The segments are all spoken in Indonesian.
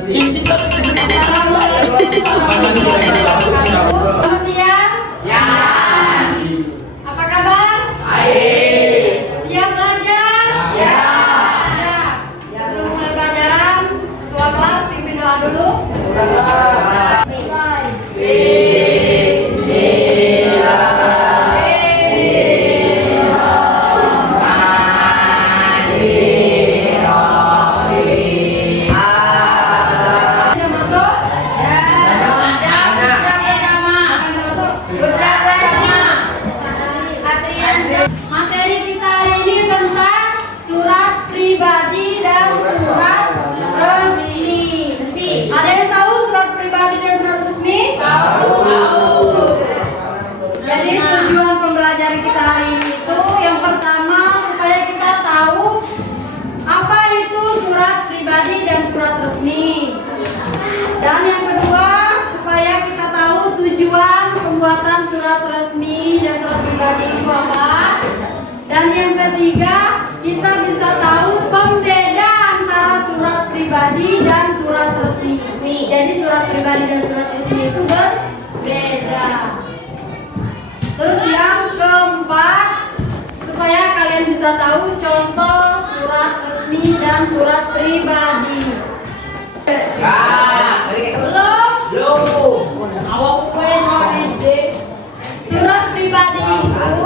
Selamat siang. Apa kabar? Siap belajar? Sebelum mulai pelajaran, ketua kelas pimpin doa dulu. Materi kita hari ini tentang surat pribadi dan surat resmi. Ada yang tahu surat pribadi dan surat resmi? Tahu. Jadi tujuan pembelajaran kita hari ini itu yang pertama supaya kita tahu apa itu surat pribadi dan surat resmi. Dan yang kedua supaya kita tahu tujuan pembuatan surat resmi dan surat pribadi itu apa. Dan yang ketiga, kita bisa tahu pembeda antara surat pribadi dan surat resmi. Jadi surat pribadi dan surat resmi itu berbeda. Terus yang keempat, supaya kalian bisa tahu contoh surat resmi dan surat pribadi. Surat pribadi itu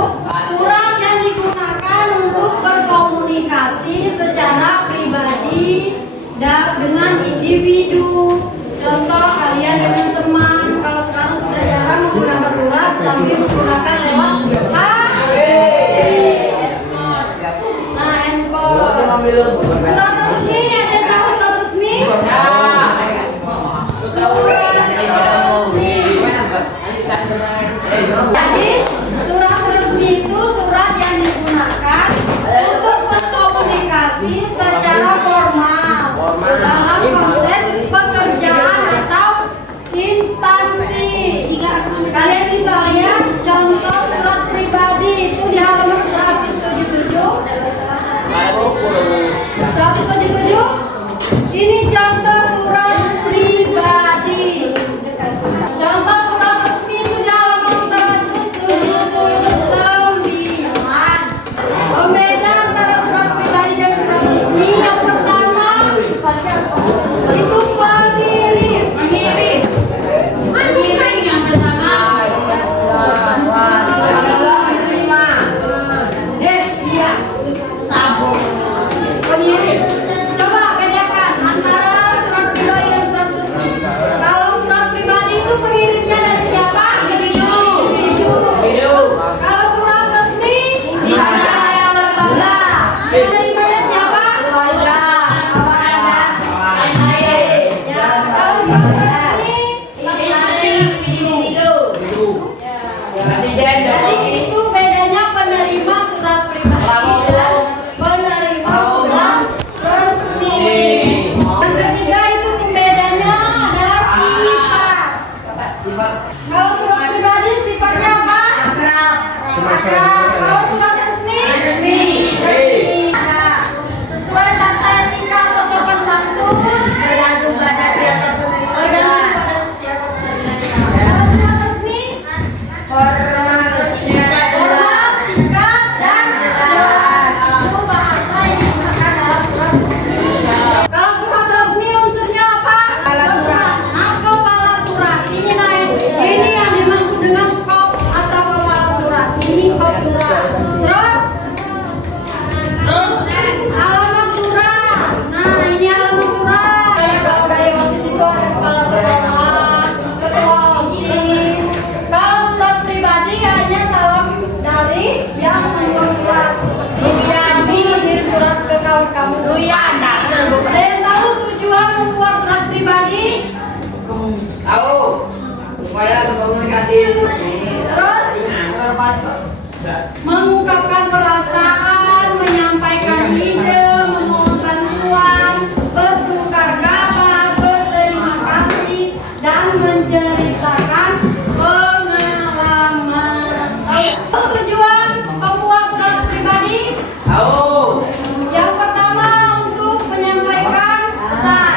surat yang digunakan untuk berkomunikasi secara pribadi dengan individu. Contoh kalian dengan teman. Kalau sekarang sudah jarang menggunakan surat, tapi menggunakan lewat HP. Nah, handphone. Surat resmi, ada yang tahu surat resmi? Jadi surat resmi itu surat yang digunakan untuk berkomunikasi secara formal dalam konteks pekerjaan atau instansi. Kalian bisa lihat contoh surat pribadi itu di halaman 177. 177. Ini contoh surat pribadi. Contoh surat resmi itu di halaman 179. Pembeda antara surat pribadi dan surat resmi yang pertama itu pengirim. Pengirim yang pertama. Dia sabuk. Pengirim. Coba bedakan antara surat pribadi dan surat resmi. Kalau surat pribadi itu pengirimnya dari siapa? Individu. Kalau surat resmi penerimanya siapa? Keluarga. Ya, kalau surat resmi individu. Jadi itu bedanya penerima surat pribadi dan penerima surat resmi. Yang ketiga itu pembedanya adalah sifat. Kalau surat pribadi sifatnya apa? Akrab. Kalau surat resmi? Resmi. Sesuai tata etika atau sopan santun, bergantung pada siapa penerimanya. Kalau surat resmi? Formal, singkat, dan jelas. Itu bahasa yang digunakan dalam surat resmi. Kalau surat resmi unsurnya apa? Kepala surat. Kepala surat. Ini yang dimaksud dengan kop atau kepala surat. Ini kop surat. Terus alamat surat. Nah, ini alamat surat. Kalau dari OSIS itu ada kepala sekolah, ketua OSIS. Kalau surat pribadi hanya salam dari yang membuat surat. Kirim surat ke kawan kamu. Ada yang tahu tujuan membuat surat pribadi? Tahu supaya berkomunikasi. Terus mengungkapkan perasaan, menyampaikan ide, memohon bantuan, bertukar kabar, berterima kasih, dan menceritakan pengalaman. Tahu tujuan pembuat surat pribadi? Tahu. Yang pertama untuk menyampaikan pesan.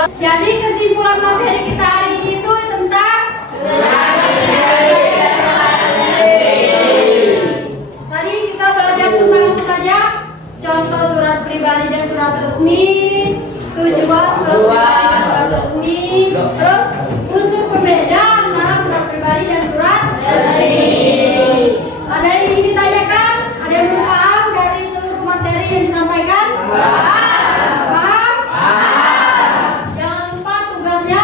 Jadi kesimpulan materi kita hari ini itu tentang tadi kita belajar tentang apa saja? Contoh surat pribadi dan surat resmi, tujuan surat pribadi dan surat resmi, terus unsur pembeda antara surat pribadi dan surat resmi. Ada yang ingin ditanyakan? Ada yang belum paham dari seluruh materi yang disampaikan? Paham? Jangan lupa tugasnya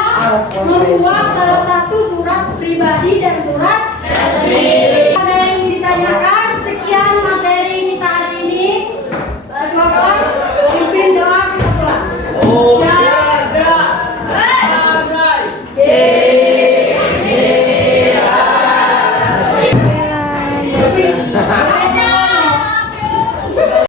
membuat salah satu surat pribadi dan surat resmi. Ada yang ingin ditanyakan? Sekian materi kita hari ini. Ketua kelas, pimpin doa kita pulang. Oh, ya, gerak.